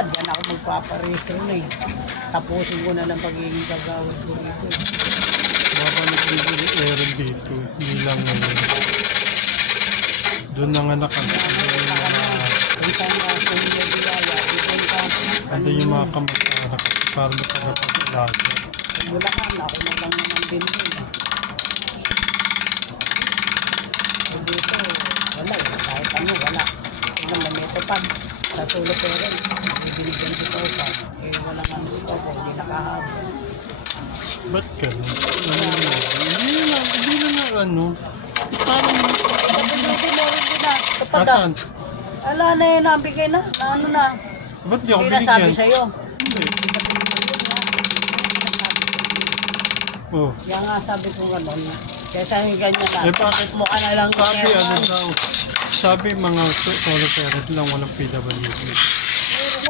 Minsan, yan ako magpaparehistro na eh. Tapusin ko na lang pagiging kagawad ko rito. Baka nag-aaral dito. Hindi lang ngayon. Doon nanganak ang Kung saan nga sa mga bilaya, kung saan ando yung mga kamag-anak para matagapag-alaga. Bulacan, ako na lang naman din yun. So dito, wala eh. Kahit ano, wala. Walang lamito pa. Sa tulo pero, binigyan ko pa. Eh, walang ano ito po, hindi nakahabol. Ba't ganun? Hindi na ano. Parang, Hindi mo rin din na. Kapag nasaan? ala na yun, nabigay na. Na ano na. Ba't di ako Hindi na sabi binigyan? sa'yo. Oh. Kaya nga sabi ko gano'n. Kesa yung ganyan na. Eh, bakit? Mukha na lang. Sabi ano daw? Sabi mga solo parent lang walang PWD.